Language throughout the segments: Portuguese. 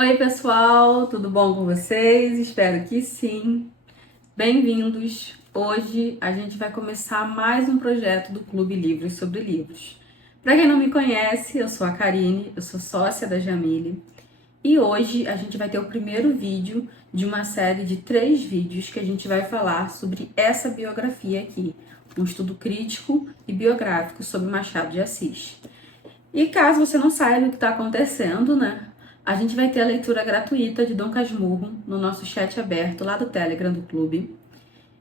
Oi, pessoal, tudo bom com vocês? Espero que sim. Bem-vindos! Hoje a gente vai começar mais um projeto do Clube Livros sobre Livros. Para quem não me conhece, eu sou a Karine, eu sou sócia da Jamile e hoje a gente vai ter o primeiro vídeo de uma série de 3 vídeos que a gente vai falar sobre essa biografia aqui, um estudo crítico e biográfico sobre Machado de Assis. E caso você não saiba o que está acontecendo, né? A gente vai ter a leitura gratuita de Dom Casmurro no nosso chat aberto lá do Telegram do clube.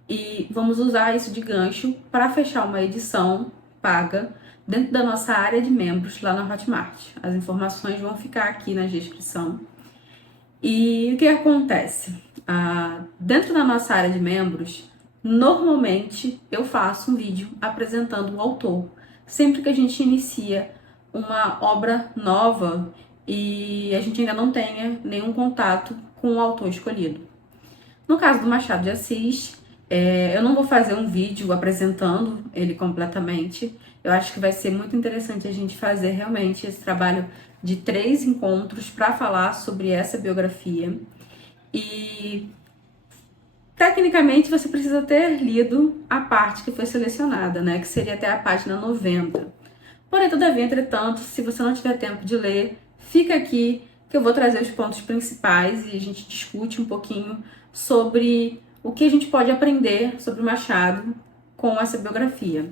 E vamos usar isso de gancho para fechar uma edição paga dentro da nossa área de membros lá na Hotmart. As informações vão ficar aqui na descrição. E o que acontece? Dentro da nossa área de membros, normalmente eu faço um vídeo apresentando o autor. Sempre que a gente inicia uma obra nova e a gente ainda não tenha nenhum contato com o autor escolhido. No caso do Machado de Assis, eu não vou fazer um vídeo apresentando ele completamente. Eu acho que vai ser muito interessante a gente fazer realmente esse trabalho de 3 encontros para falar sobre essa biografia. E tecnicamente você precisa ter lido a parte que foi selecionada, né? Que seria até a página 90. Porém, todavia, entretanto, se você não tiver tempo de ler, fica aqui que eu vou trazer os pontos principais e a gente discute um pouquinho sobre o que a gente pode aprender sobre o Machado com essa biografia.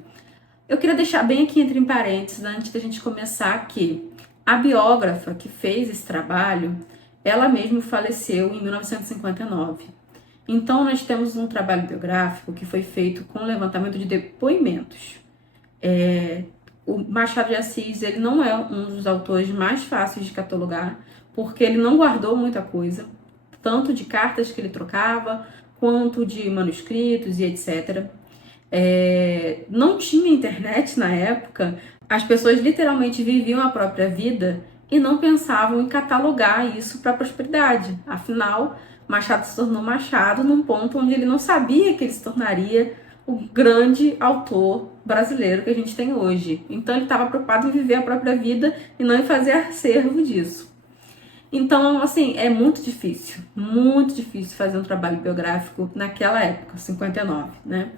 Eu queria deixar bem aqui entre parênteses, antes da gente começar, que a biógrafa que fez esse trabalho, ela mesma faleceu em 1959. Então, nós temos um trabalho biográfico que foi feito com levantamento de depoimentos. O Machado de Assis, ele não é um dos autores mais fáceis de catalogar, porque ele não guardou muita coisa, tanto de cartas que ele trocava, quanto de manuscritos e etc. Não tinha internet na época, as pessoas literalmente viviam a própria vida e não pensavam em catalogar isso para a prosperidade. Afinal, Machado se tornou Machado num ponto onde ele não sabia que ele se tornaria o grande autor brasileiro que a gente tem hoje. Então ele estava preocupado em viver a própria vida e não em fazer acervo disso. Então, assim, é muito difícil fazer um trabalho biográfico naquela época, 59, né?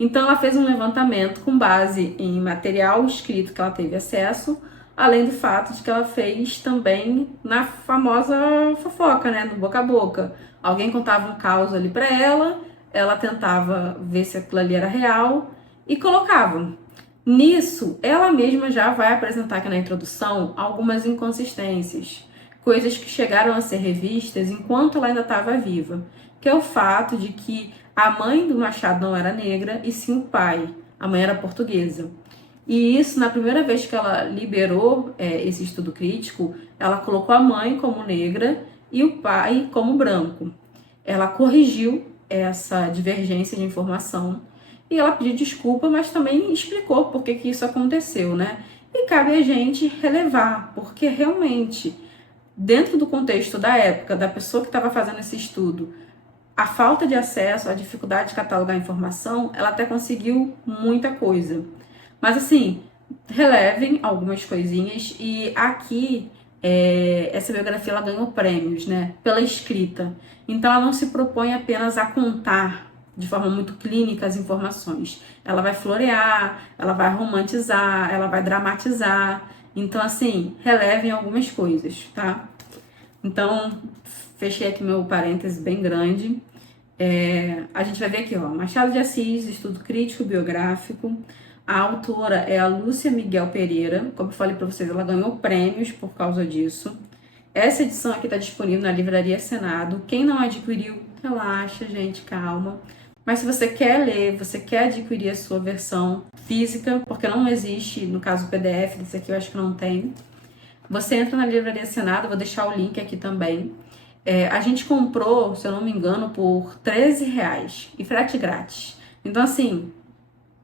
Então ela fez um levantamento com base em material escrito que ela teve acesso, além do fato de que ela fez também na famosa fofoca, né, no boca a boca. Alguém contava um caos ali para ela tentava ver se aquilo ali era real e colocava. Nisso, ela mesma já vai apresentar aqui na introdução algumas inconsistências, coisas que chegaram a ser revistas enquanto ela ainda estava viva, que é o fato de que a mãe do Machado não era negra e sim o pai, a mãe era portuguesa. E isso, na primeira vez que ela liberou esse estudo crítico, ela colocou a mãe como negra e o pai como branco. Ela corrigiu essa divergência de informação e ela pediu desculpa, mas também explicou por que isso aconteceu, né? E cabe a gente relevar, porque realmente, dentro do contexto da época, da pessoa que estava fazendo esse estudo, a falta de acesso, a dificuldade de catalogar a informação, ela até conseguiu muita coisa. Mas assim, relevem algumas coisinhas e aqui essa biografia ela ganhou prêmios, né, pela escrita. Então ela não se propõe apenas a contar de forma muito clínica as informações. Ela vai florear, ela vai romantizar, ela vai dramatizar. Então assim, relevem algumas coisas, tá? Então, fechei aqui meu parêntese bem grande. A gente vai ver aqui, ó, Machado de Assis, estudo crítico biográfico. A autora é a Lúcia Miguel Pereira. Como eu falei para vocês, ela ganhou prêmios por causa disso. Essa edição aqui está disponível na Livraria Senado. Quem não adquiriu, relaxa, gente, calma. Mas se você quer ler, você quer adquirir a sua versão física, porque não existe, no caso o PDF, desse aqui eu acho que não tem. Você entra na Livraria Senado, vou deixar o link aqui também. A gente comprou, se eu não me engano, por R$13 e frete grátis. Então, assim,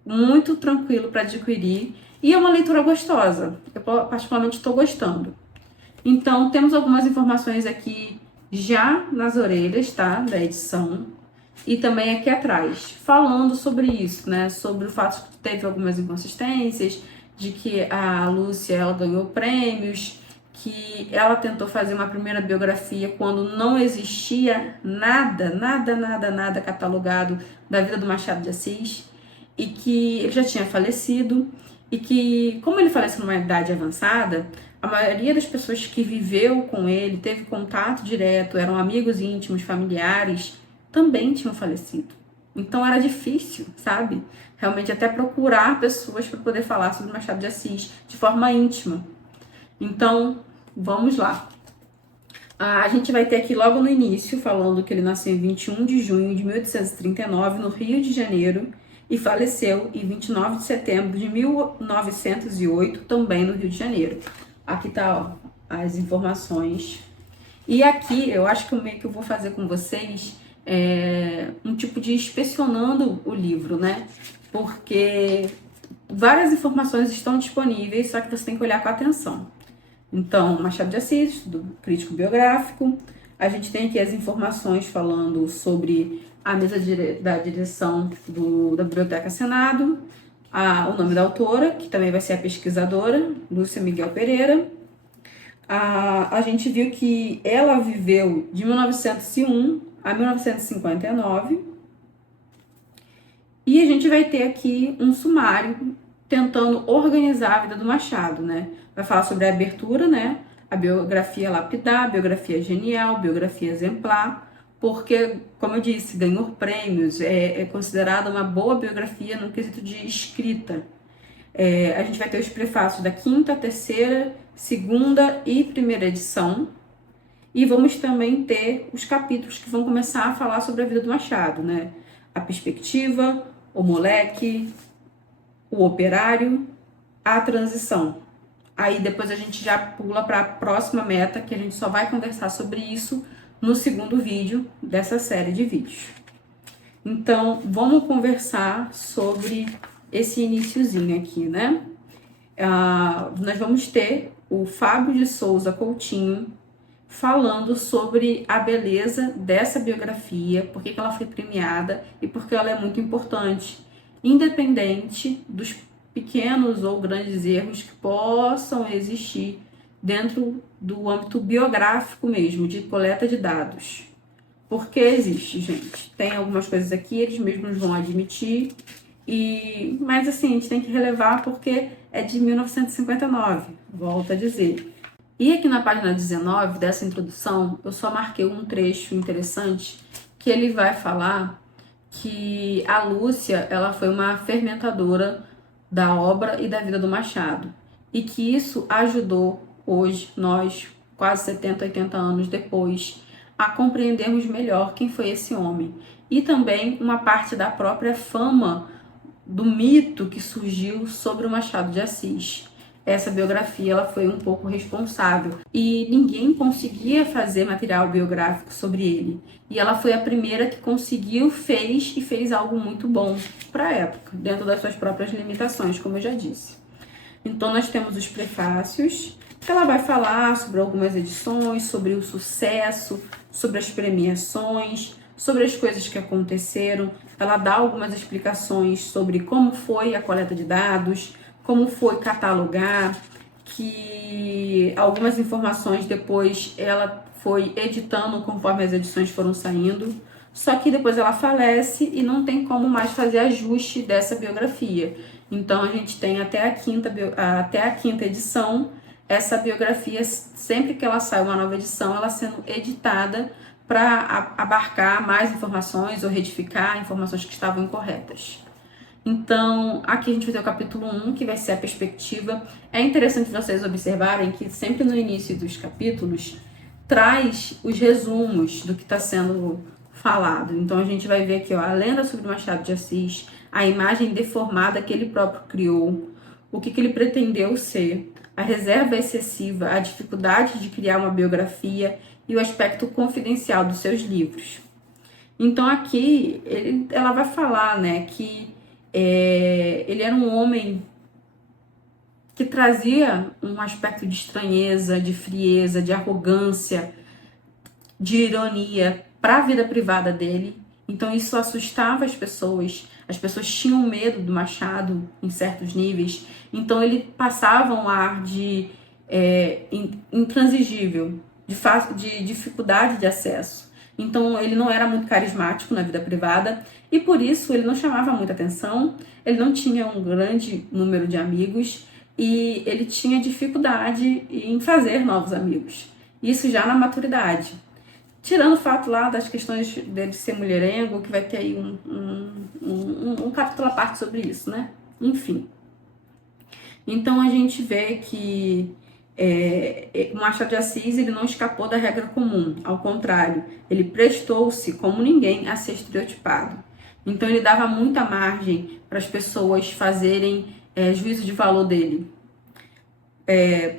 muito tranquilo para adquirir e é uma leitura gostosa. Eu particularmente estou gostando. Então, temos algumas informações aqui já nas orelhas, tá? Da edição. E também aqui atrás, falando sobre isso, né? Sobre o fato de que teve algumas inconsistências, de que a Lúcia ela ganhou prêmios, que ela tentou fazer uma primeira biografia quando não existia nada catalogado da vida do Machado de Assis, e que ele já tinha falecido, e que, como ele faleceu numa idade avançada, a maioria das pessoas que viveu com ele, teve contato direto, eram amigos íntimos, familiares, também tinham falecido. Então era difícil, sabe? Realmente até procurar pessoas para poder falar sobre Machado de Assis de forma íntima. Então, vamos lá. A gente vai ter aqui logo no início, falando que ele nasceu em 21 de junho de 1839, no Rio de Janeiro, e faleceu em 29 de setembro de 1908, também no Rio de Janeiro. Aqui tá, ó, as informações. E aqui, eu acho que o meio que eu vou fazer com vocês é um tipo de inspecionando o livro, né? Porque várias informações estão disponíveis, só que você tem que olhar com atenção. Então, Machado de Assis, estudo crítico biográfico. A gente tem aqui as informações falando sobre a mesa da direção da Biblioteca Senado, o nome da autora, que também vai ser a pesquisadora, Lúcia Miguel Pereira. A gente viu que ela viveu de 1901 a 1959. E a gente vai ter aqui um sumário tentando organizar a vida do Machado, né? Vai falar sobre a abertura, né? A biografia lapidar, a biografia genial, biografia exemplar, porque, como eu disse, ganhou prêmios, é considerada uma boa biografia no quesito de escrita. A gente vai ter os prefácios da quinta, terceira, segunda e primeira edição. E vamos também ter os capítulos que vão começar a falar sobre a vida do Machado, né? A perspectiva, o moleque, o operário, a transição. Aí depois a gente já pula para a próxima meta, que a gente só vai conversar sobre isso no segundo vídeo dessa série de vídeos. Então, vamos conversar sobre esse iniciozinho aqui, né? Nós vamos ter o Fábio de Souza Coutinho falando sobre a beleza dessa biografia, por que ela foi premiada e porque ela é muito importante, independente dos pequenos ou grandes erros que possam existir dentro do âmbito biográfico mesmo, de coleta de dados. Porque existe, gente. Tem algumas coisas aqui, eles mesmos vão admitir, mas assim, a gente tem que relevar porque é de 1959, volto a dizer. E aqui na página 19 dessa introdução, eu só marquei um trecho interessante, que ele vai falar que a Lúcia, ela foi uma fermentadora da obra e da vida do Machado, e que isso ajudou hoje, nós, quase 70, 80 anos depois, a compreendermos melhor quem foi esse homem. E também uma parte da própria fama do mito que surgiu sobre o Machado de Assis. Essa biografia ela foi um pouco responsável e ninguém conseguia fazer material biográfico sobre ele. E ela foi a primeira que conseguiu, fez algo muito bom para a época, dentro das suas próprias limitações, como eu já disse. Então nós temos os prefácios, que ela vai falar sobre algumas edições, sobre o sucesso, sobre as premiações, sobre as coisas que aconteceram. Ela dá algumas explicações sobre como foi a coleta de dados, como foi catalogar, que algumas informações depois ela foi editando conforme as edições foram saindo, só que depois ela falece e não tem como mais fazer ajuste dessa biografia. Então a gente tem até a quinta edição, essa biografia, sempre que ela sai uma nova edição, ela sendo editada para abarcar mais informações ou retificar informações que estavam incorretas. Então, aqui a gente vai ter o capítulo 1, que vai ser a perspectiva. É interessante vocês observarem que sempre no início dos capítulos traz os resumos do que está sendo falado. Então, a gente vai ver aqui, ó, a lenda sobre Machado de Assis, a imagem deformada que ele próprio criou, o que ele pretendeu ser, a reserva excessiva, a dificuldade de criar uma biografia e o aspecto confidencial dos seus livros. Então, aqui ela vai falar, né, que ele era um homem que trazia um aspecto de estranheza, de frieza, de arrogância, de ironia para a vida privada dele. Então isso assustava as pessoas tinham medo do Machado em certos níveis, então ele passava um ar de intransigível, de dificuldade de acesso. Então ele não era muito carismático na vida privada e por isso ele não chamava muita atenção, ele não tinha um grande número de amigos e ele tinha dificuldade em fazer novos amigos. Isso já na maturidade. Tirando o fato lá das questões dele ser mulherengo, que vai ter aí um capítulo à parte sobre isso, né? Enfim. Então a gente vê que Machado de Assis ele não escapou da regra comum, ao contrário, ele prestou-se como ninguém a ser estereotipado. Então ele dava muita margem para as pessoas fazerem juízo de valor dele.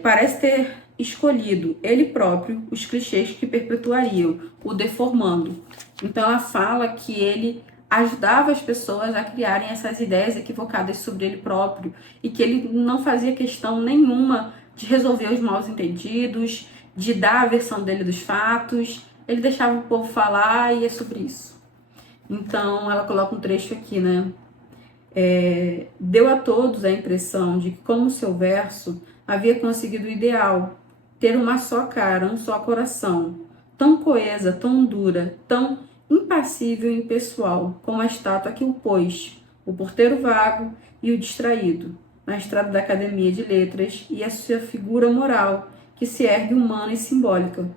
Parece ter escolhido ele próprio os clichês que perpetuariam, o deformando. Então ela fala que ele ajudava as pessoas a criarem essas ideias equivocadas sobre ele próprio e que ele não fazia questão nenhuma de resolver os mal-entendidos, de dar a versão dele dos fatos, ele deixava o povo falar e é sobre isso. Então ela coloca um trecho aqui, né? Deu a todos a impressão de que, como seu verso, havia conseguido o ideal, ter uma só cara, um só coração, tão coesa, tão dura, tão impassível e impessoal, como a estátua que o pôs, o porteiro vago e o distraído, na estrada da Academia de Letras, e a sua figura moral, que se ergue humana e simbólica,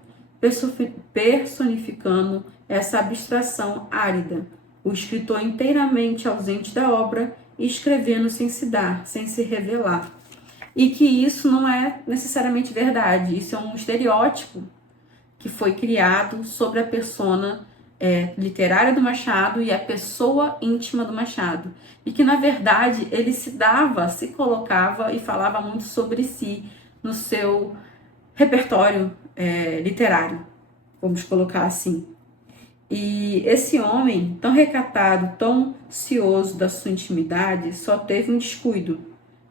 personificando essa abstração árida, o escritor inteiramente ausente da obra e escrevendo sem se dar, sem se revelar. E que isso não é necessariamente verdade, isso é um estereótipo que foi criado sobre a persona literária do Machado e a pessoa íntima do Machado. E que, na verdade, ele se colocava e falava muito sobre si no seu repertório literário, vamos colocar assim. E esse homem, tão recatado, tão cioso da sua intimidade, só teve um descuido.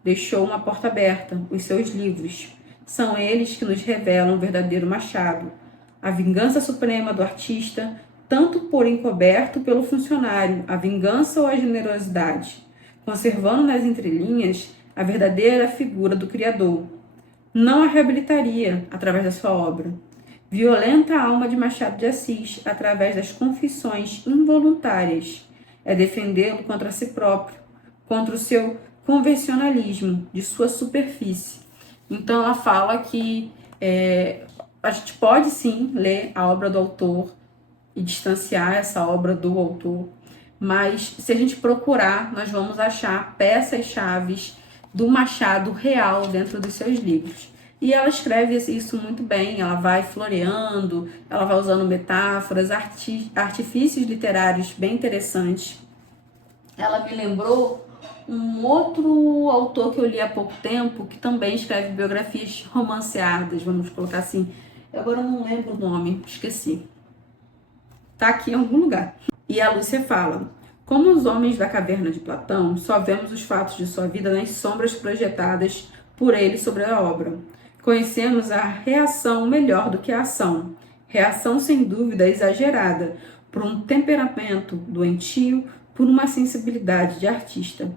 Deixou uma porta aberta, os seus livros. São eles que nos revelam o verdadeiro Machado. A vingança suprema do artista, tanto por encoberto pelo funcionário, a vingança ou a generosidade, conservando nas entrelinhas a verdadeira figura do Criador. Não a reabilitaria através da sua obra. Violenta a alma de Machado de Assis através das confissões involuntárias. É defendê-lo contra si próprio, contra o seu convencionalismo, de sua superfície. Então ela fala que a gente pode sim ler a obra do autor e distanciar essa obra do autor, mas se a gente procurar, nós vamos achar peças-chaves do Machado real dentro dos seus livros. E ela escreve isso muito bem, ela vai floreando, ela vai usando metáforas, artifícios literários bem interessantes. Ela me lembrou um outro autor que eu li há pouco tempo, que também escreve biografias romanceadas, vamos colocar assim. Agora eu não lembro o nome, esqueci. Tá aqui em algum lugar. E a Lúcia fala: como os homens da caverna de Platão, só vemos os fatos de sua vida nas sombras projetadas por ele sobre a obra. Conhecemos a reação melhor do que a ação. Reação sem dúvida exagerada, por um temperamento doentio, por uma sensibilidade de artista.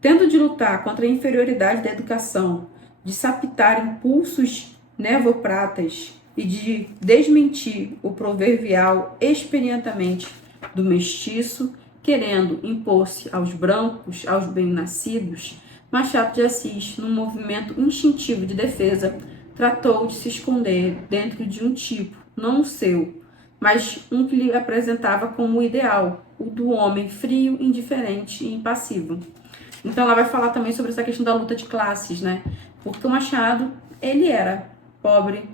Tendo de lutar contra a inferioridade da educação, de sapitar impulsos nevopratas e de desmentir o proverbial experientemente do mestiço, querendo impor-se aos brancos, aos bem-nascidos, Machado de Assis, num movimento instintivo de defesa, tratou de se esconder dentro de um tipo, não o seu, mas um que lhe apresentava como o ideal, o do homem frio, indiferente e impassivo. Então ela vai falar também sobre essa questão da luta de classes, né? Porque o Machado, ele era pobre,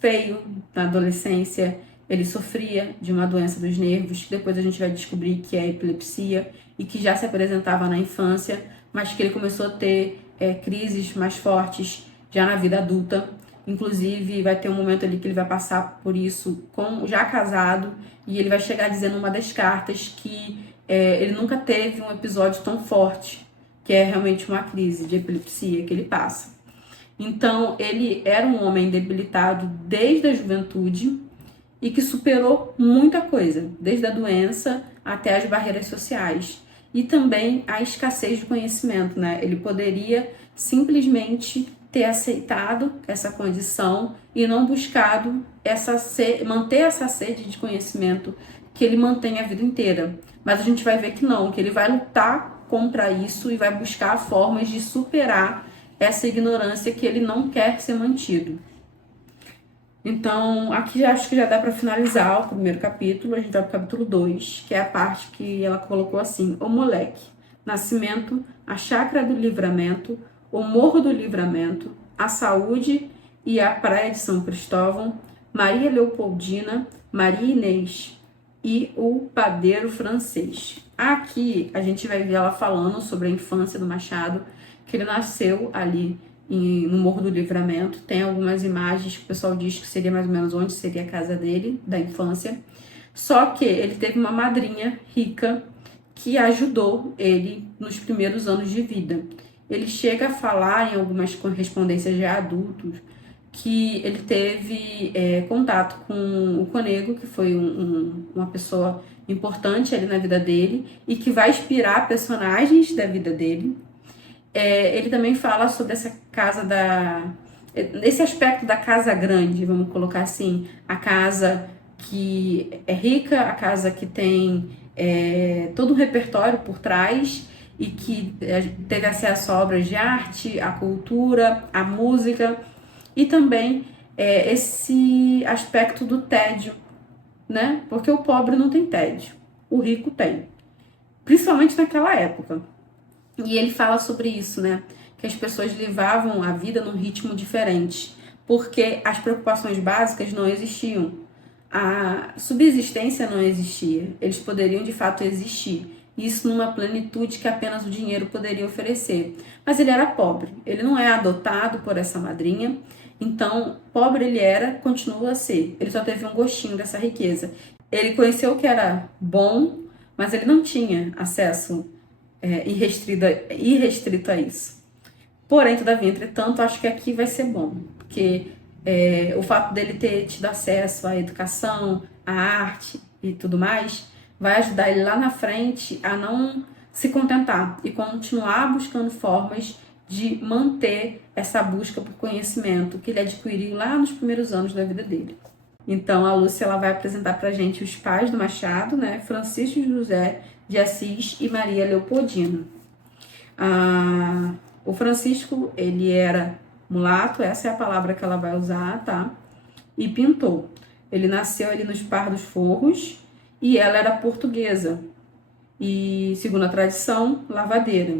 feio na adolescência, ele sofria de uma doença dos nervos, que depois a gente vai descobrir que é epilepsia, e que já se apresentava na infância, mas que ele começou a ter crises mais fortes já na vida adulta. Inclusive, vai ter um momento ali que ele vai passar por isso já casado, e ele vai chegar dizendo uma das cartas que ele nunca teve um episódio tão forte, que é realmente uma crise de epilepsia que ele passa. Então, ele era um homem debilitado desde a juventude e que superou muita coisa, desde a doença até as barreiras sociais. e também a escassez de conhecimento, né? Ele poderia simplesmente ter aceitado essa condição e não buscado manter essa sede de conhecimento que ele mantém a vida inteira. Mas a gente vai ver que não, que ele vai lutar contra isso e vai buscar formas de superar essa ignorância que ele não quer ser mantido. Então, aqui acho que já dá para finalizar o primeiro capítulo. A gente vai para o capítulo 2, que é a parte que ela colocou assim: O Moleque, Nascimento, a Chácara do Livramento, o Morro do Livramento, a Saúde e a Praia de São Cristóvão, Maria Leopoldina, Maria Inês e o Padeiro Francês. Aqui a gente vai ver ela falando sobre a infância do Machado, que ele nasceu ali no Morro do Livramento. Tem algumas imagens que o pessoal diz que seria mais ou menos onde seria a casa dele, da infância. Só que ele teve uma madrinha rica que ajudou ele nos primeiros anos de vida. Ele chega a falar em algumas correspondências já adultos que ele teve contato com o Cônego, que foi uma pessoa importante ali na vida dele e que vai inspirar personagens da vida dele. Ele também fala sobre essa casa esse aspecto da casa grande, vamos colocar assim, a casa que é rica, a casa que tem todo um repertório por trás e que teve acesso a obras de arte, a cultura, a música e também esse aspecto do tédio, né? Porque o pobre não tem tédio, o rico tem, principalmente naquela época. E ele fala sobre isso, né? Que as pessoas levavam a vida num ritmo diferente, porque as preocupações básicas não existiam. A subsistência não existia. Eles poderiam, de fato, existir. Isso numa plenitude que apenas o dinheiro poderia oferecer. Mas ele era pobre. Ele não é adotado por essa madrinha. Então, pobre ele era, continua a ser. Ele só teve um gostinho dessa riqueza. Ele conheceu o que era bom, mas ele não tinha acesso irrestrito a isso. Porém, todavia, entretanto, acho que aqui vai ser bom, porque o fato dele ter tido acesso à educação, à arte e tudo mais, vai ajudar ele lá na frente a não se contentar e continuar buscando formas de manter essa busca por conhecimento que ele adquiriu lá nos primeiros anos da vida dele. Então, a Lúcia ela vai apresentar pra gente os pais do Machado, né? Francisco José de Assis e Maria Leopoldina. O Francisco, ele era mulato, essa é a palavra que ela vai usar, tá? E pintor. Ele nasceu ali nos Pardos Forros e ela era portuguesa. E, segundo a tradição, lavadeira.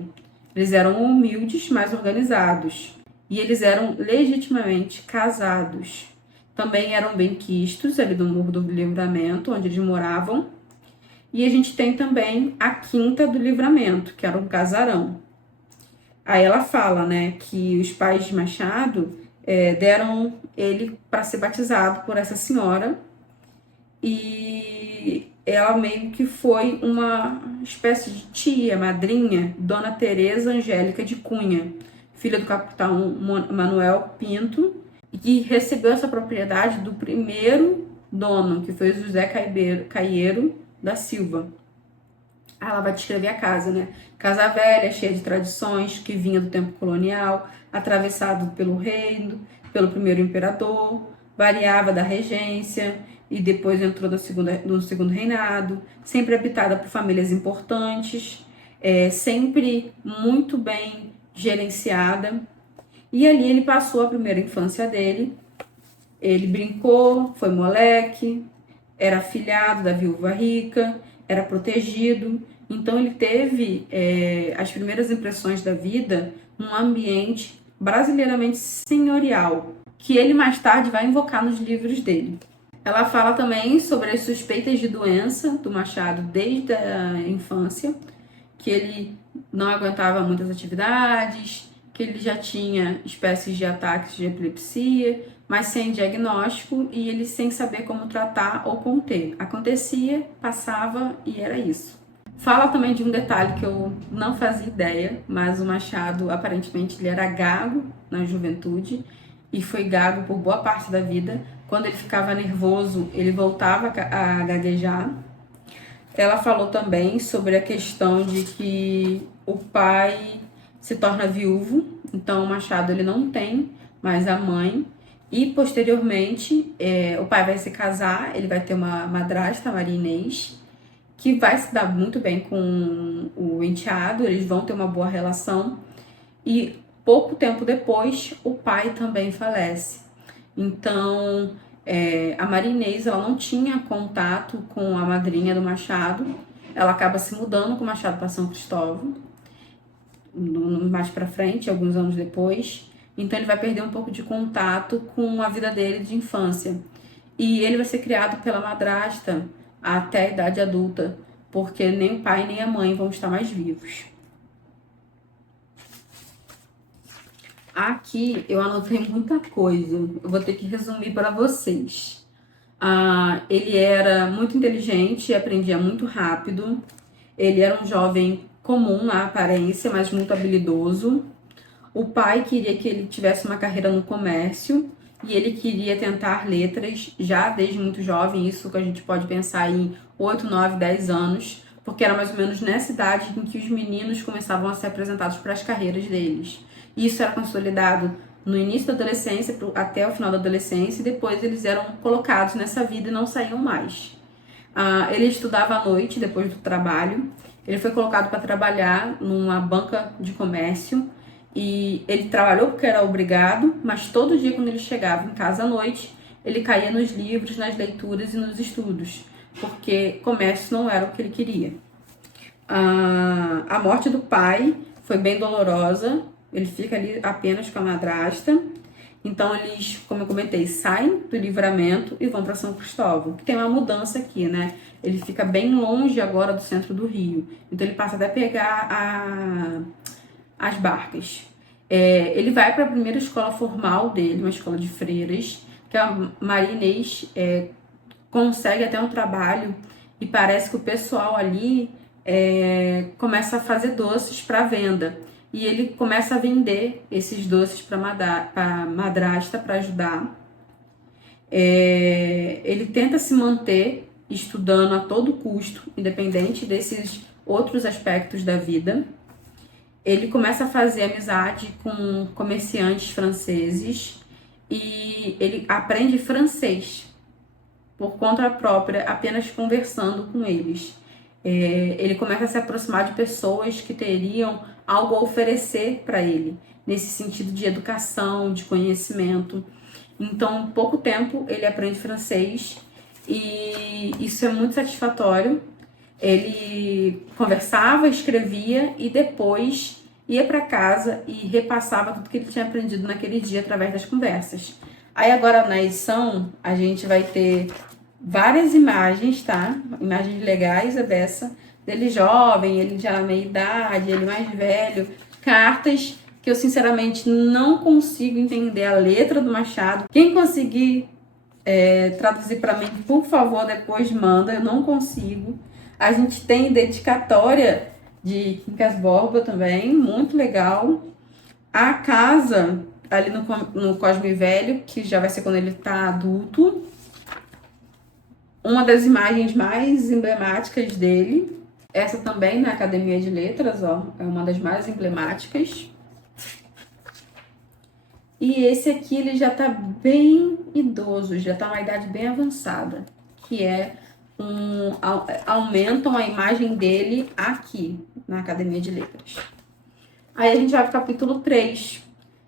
Eles eram humildes, mas organizados. E eles eram legitimamente casados. Também eram benquistos ali do Morro do Livramento, onde eles moravam. E a gente tem também a Quinta do Livramento, que era um casarão. Aí ela fala, né, que os pais de Machado deram ele para ser batizado por essa senhora. E ela meio que foi uma espécie de tia, madrinha, Dona Teresa Angélica de Cunha, filha do capitão Manuel Pinto, e que recebeu essa propriedade do primeiro dono, que foi José Caieiro da Silva. Ela vai descrever a casa, né? Casa velha, cheia de tradições, que vinha do tempo colonial, atravessado pelo reino, pelo primeiro imperador, variava da regência e depois entrou no segundo reinado, sempre habitada por famílias importantes, sempre muito bem gerenciada. E ali ele passou a primeira infância dele. Ele brincou, foi moleque, era afilhado da viúva rica, era protegido. Então ele teve as primeiras impressões da vida num ambiente brasileiramente senhorial, que ele mais tarde vai invocar nos livros dele. Ela fala também sobre as suspeitas de doença do Machado desde a infância, que ele não aguentava muitas atividades, que ele já tinha espécies de ataques de epilepsia, mas sem diagnóstico e ele sem saber como tratar ou conter. Acontecia, passava e era isso. Fala também de um detalhe que eu não fazia ideia, mas o Machado, aparentemente, ele era gago na juventude e foi gago por boa parte da vida. Quando ele ficava nervoso, ele voltava a gaguejar. Ela falou também sobre a questão de que o pai se torna viúvo, então o Machado ele não tem mais a mãe, e posteriormente o pai vai se casar, ele vai ter uma madrasta, a Maria Inês, que vai se dar muito bem com o enteado, eles vão ter uma boa relação, e pouco tempo depois o pai também falece. Então a Maria Inês ela não tinha contato com a madrinha do Machado, ela acaba se mudando com o Machado para São Cristóvão, mais para frente, alguns anos depois. Então ele vai perder um pouco de contato com a vida dele de infância. E ele vai ser criado pela madrasta até a idade adulta, porque nem o pai nem a mãe vão estar mais vivos. Aqui eu anotei muita coisa, eu vou ter que resumir para vocês. Ele era muito inteligente, aprendia muito rápido. Ele era um jovem comum na aparência, mas muito habilidoso. O pai queria que ele tivesse uma carreira no comércio e ele queria tentar letras já desde muito jovem, isso que a gente pode pensar em 8, 9, 10 anos, porque era mais ou menos nessa idade em que os meninos começavam a ser apresentados para as carreiras deles. Isso era consolidado no início da adolescência até o final da adolescência e depois eles eram colocados nessa vida e não saíam mais. Ele estudava à noite, depois do trabalho. Ele foi colocado para trabalhar numa banca de comércio e ele trabalhou porque era obrigado, mas todo dia quando ele chegava em casa à noite, ele caía nos livros, nas leituras e nos estudos, porque comércio não era o que ele queria. A morte do pai foi bem dolorosa, ele fica ali apenas com a madrasta. Então eles, como eu comentei, saem do Livramento e vão para São Cristóvão, que tem uma mudança aqui, né? Ele fica bem longe agora do centro do Rio, então ele passa até a pegar as barcas. Ele vai para a primeira escola formal dele, uma escola de freiras, que a Maria Inês consegue até um trabalho e parece que o pessoal ali começa a fazer doces para venda. E ele começa a vender esses doces para madrasta para ajudar. Ele tenta se manter estudando a todo custo, independente desses outros aspectos da vida. Ele começa a fazer amizade com comerciantes franceses e ele aprende francês por conta própria, apenas conversando com eles. Ele começa a se aproximar de pessoas que teriam algo a oferecer para ele, nesse sentido de educação, de conhecimento. Então, em pouco tempo, ele aprende francês e isso é muito satisfatório. Ele conversava, escrevia e depois ia para casa e repassava tudo que ele tinha aprendido naquele dia através das conversas. Aí agora na edição a gente vai ter várias imagens, tá? Imagens legais, a dessa, dele jovem, ele já na meia idade, ele mais velho, cartas que eu sinceramente não consigo entender a letra do Machado. Quem conseguir traduzir para mim, por favor, depois manda, eu não consigo. A gente tem dedicatória de Quincas Borba também, muito legal. A casa ali no Cosme Velho, que já vai ser quando ele tá adulto. Uma das imagens mais emblemáticas dele. Essa também na Academia de Letras, ó, é uma das mais emblemáticas. E esse aqui ele já tá bem idoso, já tá uma idade bem avançada, que aumentam a imagem dele aqui na Academia de Letras. Aí a gente vai pro capítulo 3,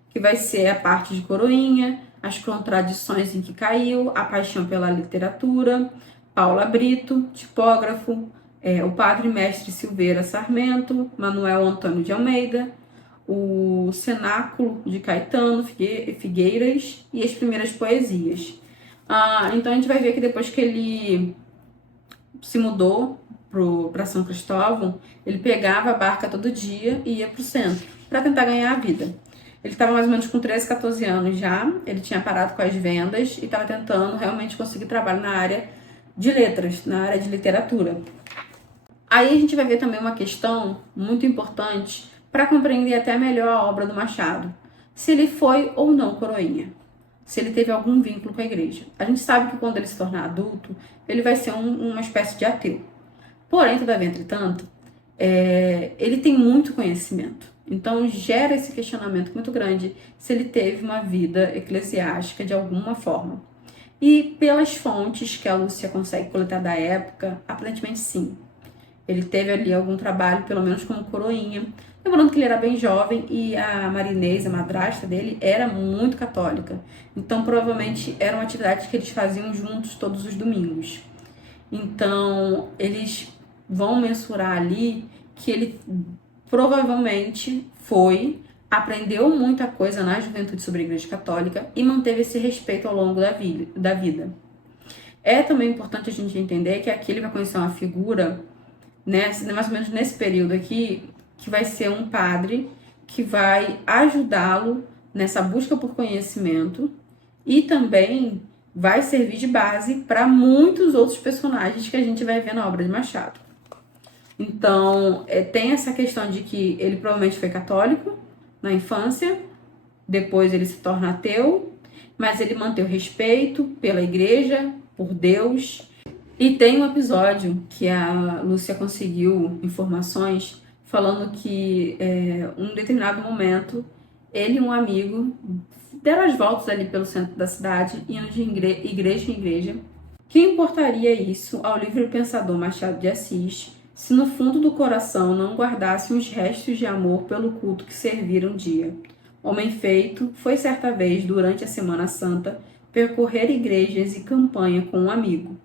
que vai ser a parte de Coroinha, as contradições em que caiu, a paixão pela literatura, Paula Brito, tipógrafo, o padre mestre Silveira Sarmento, Manuel Antônio de Almeida, o Cenáculo de Caetano Figueiras e as primeiras poesias. Então a gente vai ver que depois que ele se mudou para São Cristóvão, ele pegava a barca todo dia e ia para o centro para tentar ganhar a vida. Ele estava mais ou menos com 13, 14 anos já, ele tinha parado com as vendas e estava tentando realmente conseguir trabalho na área de letras, na área de literatura. Aí a gente vai ver também uma questão muito importante para compreender até melhor a obra do Machado. Se ele foi ou não coroinha. Se ele teve algum vínculo com a igreja. A gente sabe que quando ele se tornar adulto, ele vai ser uma espécie de ateu. Porém, todavia, entretanto, ele tem muito conhecimento. Então, gera esse questionamento muito grande se ele teve uma vida eclesiástica de alguma forma. E pelas fontes que a Lúcia consegue coletar da época, aparentemente sim. Ele teve ali algum trabalho, pelo menos como coroinha. Lembrando que ele era bem jovem e a Marinês, a madrasta dele, era muito católica. Então, provavelmente, eram atividades que eles faziam juntos todos os domingos. Então, eles vão mensurar ali que ele provavelmente aprendeu muita coisa na juventude sobre a Igreja Católica e manteve esse respeito ao longo da vida. É também importante a gente entender que aqui ele vai conhecer uma figura, né, mais ou menos nesse período aqui, que vai ser um padre que vai ajudá-lo nessa busca por conhecimento e também vai servir de base para muitos outros personagens que a gente vai ver na obra de Machado. Então, tem essa questão de que ele provavelmente foi católico na infância, depois ele se torna ateu, mas ele mantém o respeito pela igreja, por Deus. E tem um episódio que a Lúcia conseguiu informações falando que um determinado momento ele e um amigo deram as voltas ali pelo centro da cidade, indo de igreja em igreja. Que importaria isso ao livre pensador Machado de Assis se no fundo do coração não guardasse uns restos de amor pelo culto que servira um dia? Homem feito foi certa vez, durante a Semana Santa, percorrer igrejas e campanha com um amigo.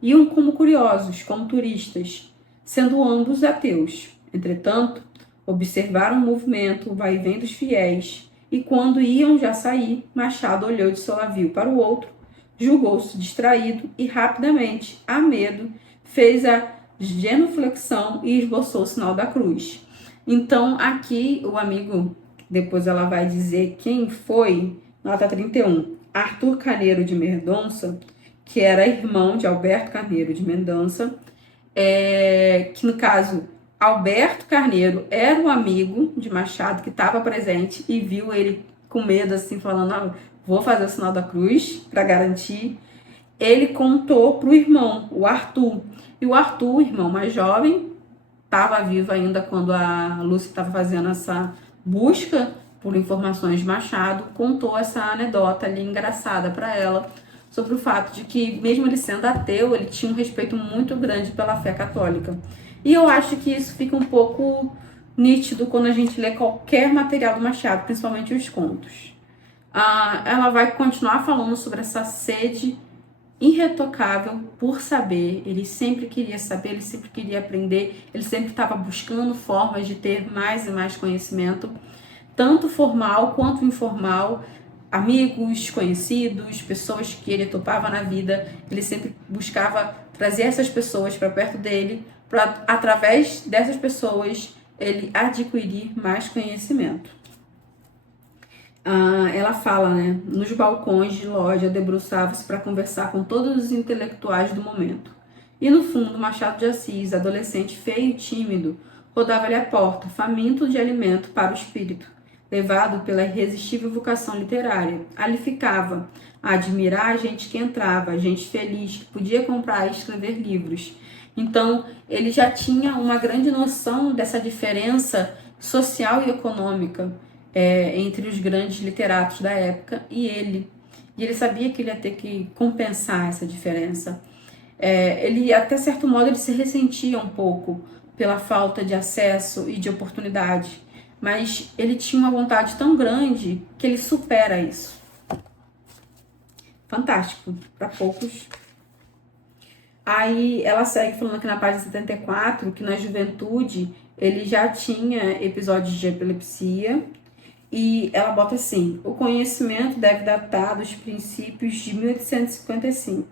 Iam como curiosos, como turistas, sendo ambos ateus. Entretanto, observaram o movimento, o vai-vem dos fiéis, e quando iam já sair, Machado olhou de solavio para o outro, julgou-se distraído e rapidamente, a medo, fez a genuflexão e esboçou o sinal da cruz. Então, aqui o amigo, depois ela vai dizer quem foi, nota 31, Arthur Carneiro de Mendonça, que era irmão de Alberto Carneiro de Mendonça, que no caso, Alberto Carneiro era um amigo de Machado que estava presente e viu ele com medo, assim, falando, ah, vou fazer o sinal da cruz para garantir. Ele contou para o irmão, o Arthur. E o Arthur, o irmão mais jovem, estava vivo ainda quando a Lúcia estava fazendo essa busca por informações de Machado, contou essa anedota ali engraçada para ela, sobre o fato de que, mesmo ele sendo ateu, ele tinha um respeito muito grande pela fé católica. E eu acho que isso fica um pouco nítido quando a gente lê qualquer material do Machado, principalmente os contos. Ela vai continuar falando sobre essa sede irretocável por saber. Ele sempre queria saber, ele sempre queria aprender, ele sempre estava buscando formas de ter mais e mais conhecimento, tanto formal quanto informal, amigos, conhecidos, pessoas que ele topava na vida. Ele sempre buscava trazer essas pessoas para perto dele, para através dessas pessoas ele adquirir mais conhecimento. Ela fala, né? Nos balcões de loja debruçava-se para conversar com todos os intelectuais do momento. E no fundo, Machado de Assis, adolescente feio e tímido, rodava-lhe a porta, faminto de alimento para o espírito, levado pela irresistível vocação literária. Ali ficava, a admirar a gente que entrava, a gente feliz, que podia comprar e escrever livros. Então, ele já tinha uma grande noção dessa diferença social e econômica entre os grandes literatos da época e ele. E ele sabia que ele ia ter que compensar essa diferença. Ele, até certo modo, ele se ressentia um pouco pela falta de acesso e de oportunidade, mas ele tinha uma vontade tão grande que ele supera isso. Fantástico, para poucos. Aí ela segue falando aqui na página 74 que na juventude ele já tinha episódios de epilepsia. E ela bota assim: o conhecimento deve datar dos princípios de 1855.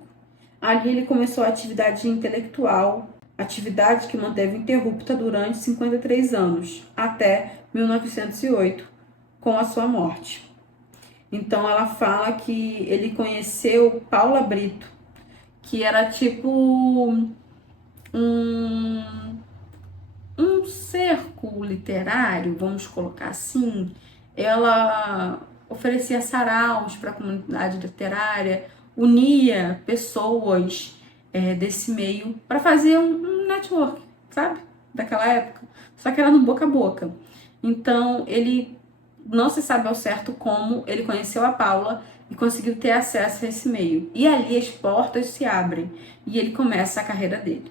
Ali ele começou a atividade intelectual, atividade que manteve interrupta durante 53 anos, até 1908, com a sua morte. Então ela fala que ele conheceu Paula Brito, que era tipo um cerco literário, vamos colocar assim. Ela oferecia saraus para a comunidade literária, unia pessoas desse meio para fazer um network, sabe? Daquela época. Só que era no boca a boca. Então, ele não se sabe ao certo como ele conheceu a Paula e conseguiu ter acesso a esse meio. E ali as portas se abrem e ele começa a carreira dele.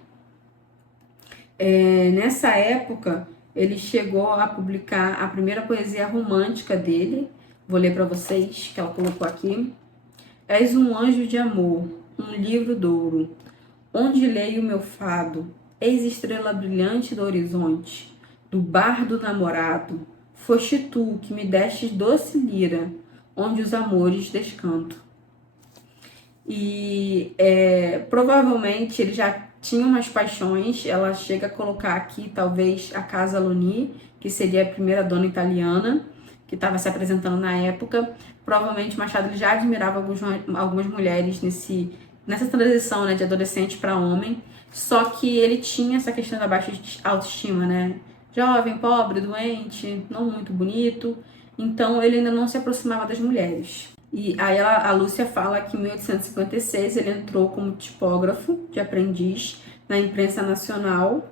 Nessa época, ele chegou a publicar a primeira poesia romântica dele. Vou ler para vocês, que ela colocou aqui. És um anjo de amor, um livro douro, onde leio meu fado, eis estrela brilhante do horizonte, do bardo namorado, foste tu que me destes doce lira, onde os amores descantam. E provavelmente ele já tinha umas paixões, ela chega a colocar aqui talvez a Casa Luni, que seria a primeira dona italiana, que estava se apresentando na época. Provavelmente Machado ele já admirava algumas mulheres nessa transição, né, de adolescente para homem, só que ele tinha essa questão da baixa autoestima, né? Jovem, pobre, doente, não muito bonito, então ele ainda não se aproximava das mulheres. E aí a Lúcia fala que em 1856 ele entrou como tipógrafo de aprendiz na imprensa nacional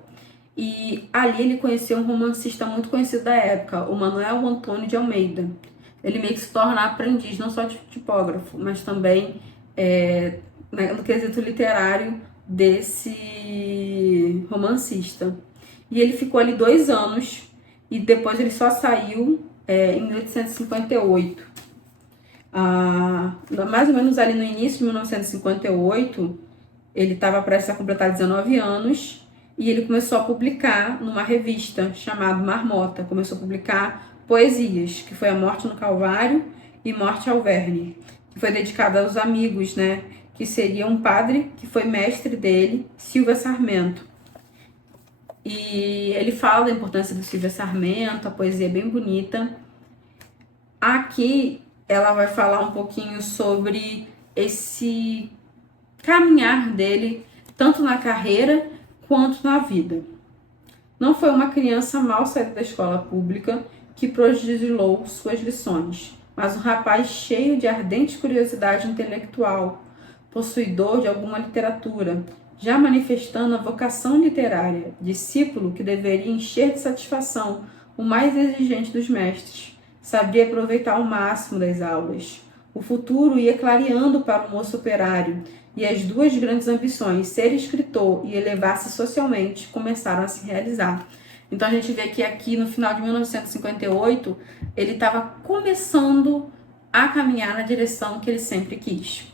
e ali ele conheceu um romancista muito conhecido da época, o Manuel Antônio de Almeida. Ele meio que se torna aprendiz, não só de tipógrafo, mas também no quesito literário desse romancista. E ele ficou ali 2 anos e depois ele só saiu em 1858. Mais ou menos ali no início de 1958, ele estava prestes a completar 19 anos e ele começou a publicar numa revista chamada Marmota. Começou a publicar poesias, que foi A Morte no Calvário e Morte ao Verne, que foi dedicada aos amigos, né? Que seria um padre que foi mestre dele, Silvio Sarmento. E ele fala da importância do Silvio Sarmento, a poesia é bem bonita. Aqui ela vai falar um pouquinho sobre esse caminhar dele, tanto na carreira quanto na vida. Não foi uma criança mal saída da escola pública que prodigilou suas lições, mas um rapaz cheio de ardente curiosidade intelectual, possuidor de alguma literatura, já manifestando a vocação literária, discípulo que deveria encher de satisfação o mais exigente dos mestres. Sabia aproveitar ao máximo das aulas. O futuro ia clareando para o moço operário, e as duas grandes ambições, ser escritor e elevar-se socialmente, começaram a se realizar. Então a gente vê que aqui no final de 1958, ele estava começando a caminhar na direção que ele sempre quis.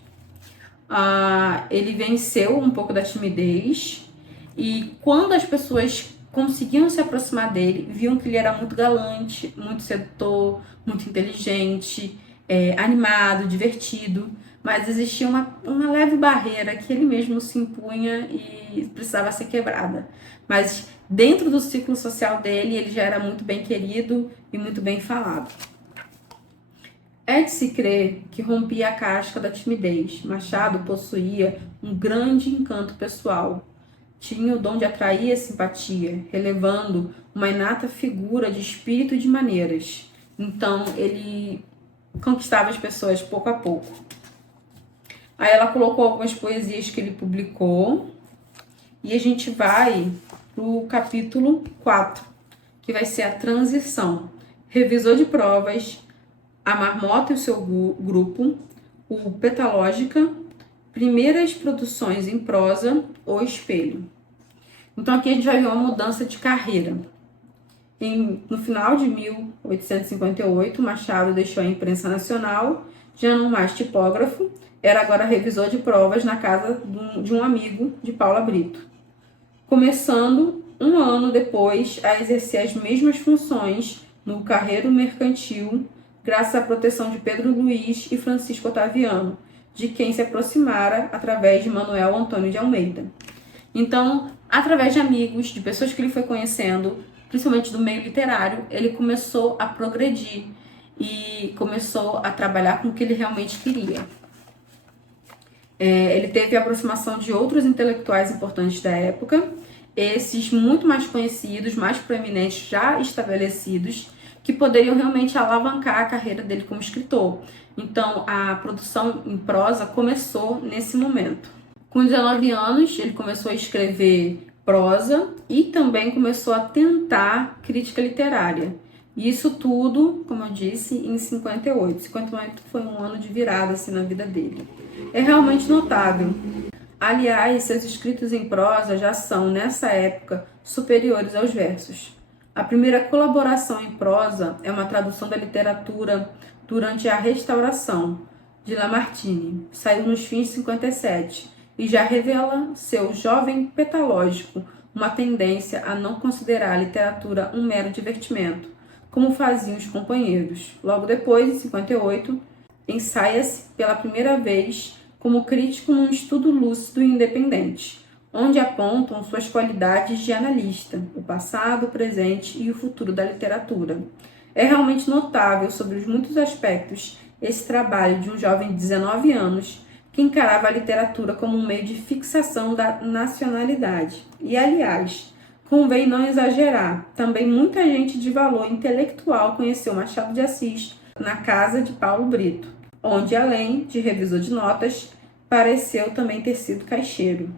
Ele venceu um pouco da timidez, e quando as pessoas conseguiam se aproximar dele, viam que ele era muito galante, muito sedutor, muito inteligente, animado, divertido, mas existia uma leve barreira que ele mesmo se impunha e precisava ser quebrada. Mas dentro do ciclo social dele, ele já era muito bem querido e muito bem falado. É de se crer que rompia a casca da timidez. Machado possuía um grande encanto pessoal. Tinha o dom de atrair a simpatia, relevando uma inata figura de espírito e de maneiras. Então, ele conquistava as pessoas pouco a pouco. Aí ela colocou algumas poesias que ele publicou. E a gente vai pro capítulo 4, que vai ser a transição. Revisor de provas, A Marmota e o seu grupo, o Petalógica, primeiras produções em prosa, O Espelho. Então aqui a gente vai ver uma mudança de carreira. No final de 1858, Machado deixou a imprensa nacional, já não mais tipógrafo, era agora revisor de provas na casa de um amigo de Paula Brito. Começando, 1 ano depois, a exercer as mesmas funções no carreiro mercantil, graças à proteção de Pedro Luiz e Francisco Otaviano, de quem se aproximara através de Manuel Antônio de Almeida. Então, através de amigos, de pessoas que ele foi conhecendo, principalmente do meio literário, ele começou a progredir e começou a trabalhar com o que ele realmente queria. Ele teve a aproximação de outros intelectuais importantes da época, esses muito mais conhecidos, mais proeminentes, já estabelecidos, que poderiam realmente alavancar a carreira dele como escritor. Então, a produção em prosa começou nesse momento. Com 19 anos, ele começou a escrever prosa e também começou a tentar crítica literária. Isso tudo, como eu disse, em 58. 58 foi um ano de virada assim, na vida dele. É realmente notável. Aliás, seus escritos em prosa já são, nessa época, superiores aos versos. A primeira colaboração em prosa é uma tradução da literatura durante a Restauração, de Lamartine. Saiu nos fins de 57 e já revela seu jovem petalógico, uma tendência a não considerar a literatura um mero divertimento, como faziam os companheiros. Logo depois, em 58, ensaia-se pela primeira vez como crítico num estudo lúcido e independente, onde apontam suas qualidades de analista, o passado, o presente e o futuro da literatura. É realmente notável, sobre os muitos aspectos, esse trabalho de um jovem de 19 anos que encarava a literatura como um meio de fixação da nacionalidade. E, aliás, convém não exagerar, também muita gente de valor intelectual conheceu Machado de Assis na casa de Paulo Brito, onde, além de revisor de notas, pareceu também ter sido caixeiro.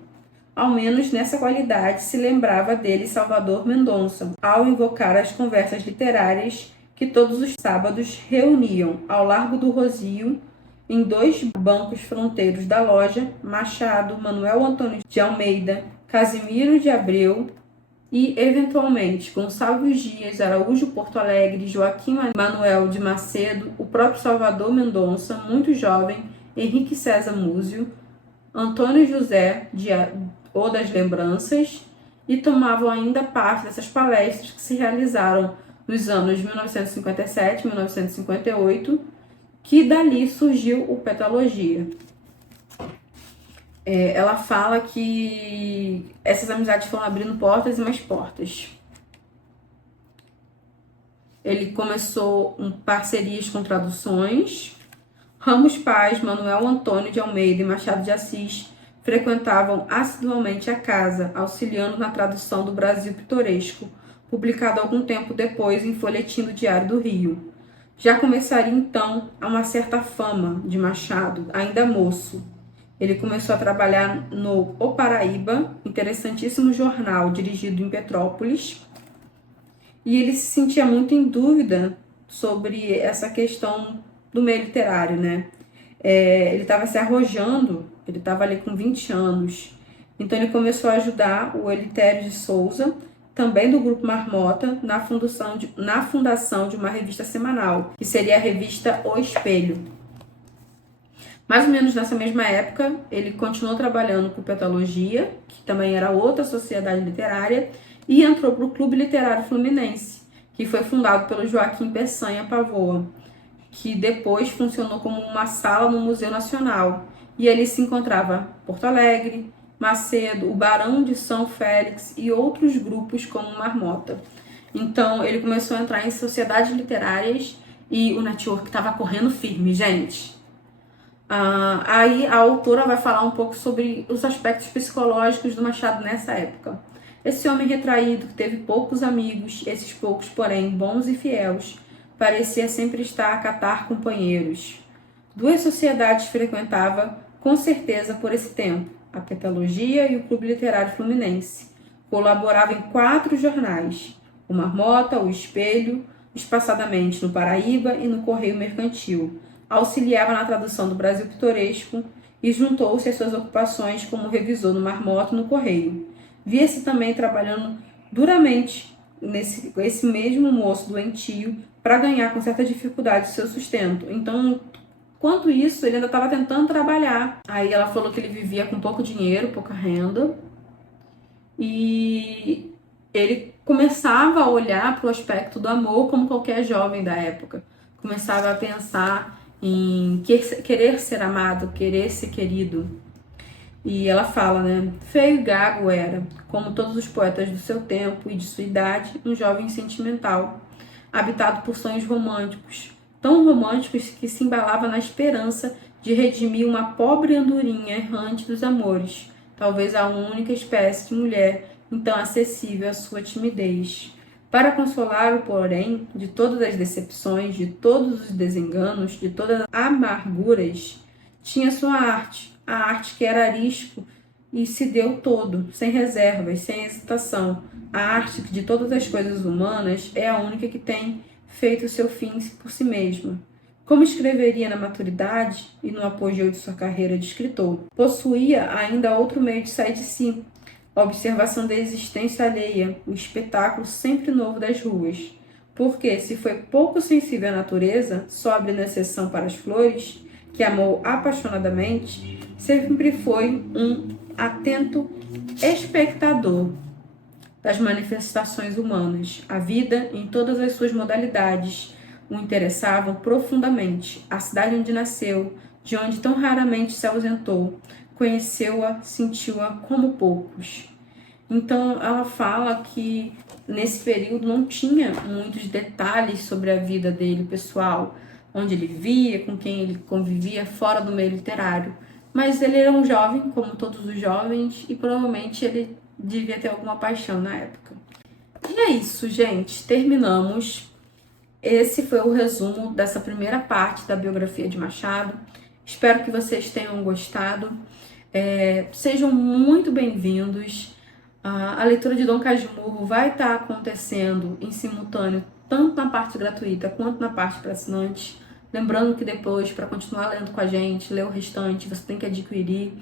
Ao menos nessa qualidade se lembrava dele Salvador Mendonça, ao invocar as conversas literárias que todos os sábados reuniam ao Largo do Rossio, em 2 bancos fronteiros da loja, Machado, Manuel Antônio de Almeida, Casimiro de Abreu e, eventualmente, Gonçalves Dias, Araújo Porto Alegre, Joaquim Manuel de Macedo, o próprio Salvador Mendonça, muito jovem, Henrique César Múzio, Antônio José ou das Lembranças, e tomavam ainda parte dessas palestras que se realizaram nos anos 1957 e 1958, que dali surgiu o Petalogia. Ela fala que essas amizades foram abrindo portas e mais portas. Ele começou parcerias com traduções. Ramos Paz, Manuel Antônio de Almeida e Machado de Assis frequentavam assiduamente a casa, auxiliando na tradução do Brasil Pitoresco, publicado algum tempo depois em Folhetim do Diário do Rio. Já começaria então a uma certa fama de Machado, ainda moço. Ele começou a trabalhar no O Paraíba, interessantíssimo jornal dirigido em Petrópolis, e ele se sentia muito em dúvida sobre essa questão do meio literário, né? Ele estava se arrojando, ele estava ali com 20 anos, então ele começou a ajudar o Elitério de Souza, também do Grupo Marmota, na fundação de uma revista semanal, que seria a revista O Espelho. Mais ou menos nessa mesma época, ele continuou trabalhando com Petalogia, que também era outra sociedade literária, e entrou para o Clube Literário Fluminense, que foi fundado pelo Joaquim Peçanha Pavoa, que depois funcionou como uma sala no Museu Nacional. E ali se encontrava Porto Alegre, Macedo, o Barão de São Félix e outros grupos como Marmota. Então ele começou a entrar em sociedades literárias e o network estava correndo firme, gente. Aí a autora vai falar um pouco sobre os aspectos psicológicos do Machado nessa época. Esse homem retraído, que teve poucos amigos, esses poucos, porém, bons e fiéis, parecia sempre estar a catar companheiros. 2 sociedades frequentava, com certeza, por esse tempo, a Petalogia e o Clube Literário Fluminense. Colaborava em 4 jornais, o Marmota, o Espelho, espaçadamente no Paraíba e no Correio Mercantil. Auxiliava na tradução do Brasil Pitoresco e juntou-se às suas ocupações como revisor no Marmota e no Correio. Via-se também trabalhando duramente esse mesmo moço doentio para ganhar com certa dificuldade o seu sustento. Então, enquanto isso, ele ainda estava tentando trabalhar. Aí ela falou que ele vivia com pouco dinheiro, pouca renda, e ele começava a olhar para o aspecto do amor como qualquer jovem da época. Começava a pensar em querer ser amado, querer ser querido. E ela fala, né? Feio e gago era, como todos os poetas do seu tempo e de sua idade, um jovem sentimental, habitado por sonhos românticos, tão românticos que se embalava na esperança de redimir uma pobre andorinha errante dos amores, talvez a única espécie de mulher então acessível à sua timidez. Para consolá-lo, porém, de todas as decepções, de todos os desenganos, de todas as amarguras, tinha sua arte, a arte que era arisco e se deu todo, sem reservas, sem hesitação. A arte de todas as coisas humanas é a única que tem feito seu fim por si mesma. Como escreveria na maturidade e no apogeu de sua carreira de escritor, possuía ainda outro meio de sair de si, a observação da existência alheia, o espetáculo sempre novo das ruas. Porque, se foi pouco sensível à natureza, só abrindo exceção para as flores, que amou apaixonadamente, sempre foi um atento espectador das manifestações humanas. A vida, em todas as suas modalidades, o interessavam profundamente. A cidade onde nasceu, de onde tão raramente se ausentou, conheceu-a, sentiu-a como poucos. Então, ela fala que nesse período não tinha muitos detalhes sobre a vida dele pessoal, onde ele vivia, com quem ele convivia fora do meio literário. Mas ele era um jovem, como todos os jovens, e provavelmente ele devia ter alguma paixão na época. E é isso, gente. Terminamos. Esse foi o resumo dessa primeira parte da biografia de Machado. Espero que vocês tenham gostado. Sejam muito bem-vindos. A leitura de Dom Casmurro vai estar acontecendo em simultâneo, tanto na parte gratuita quanto na parte para assinantes. Lembrando que depois, para continuar lendo com a gente, ler o restante, você tem que adquirir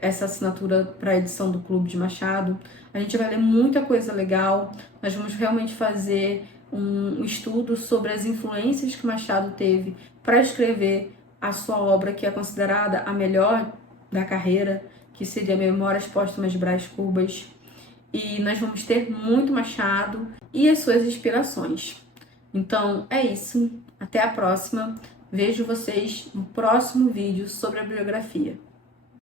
essa assinatura para a edição do Clube de Machado. A gente vai ler muita coisa legal. Nós vamos realmente fazer um estudo sobre as influências que Machado teve para escrever a sua obra, que é considerada a melhor da carreira, que seria Memórias Póstumas de Brás Cubas. E nós vamos ter muito Machado e as suas inspirações. Então é isso. Até a próxima. Vejo vocês no próximo vídeo sobre a biografia.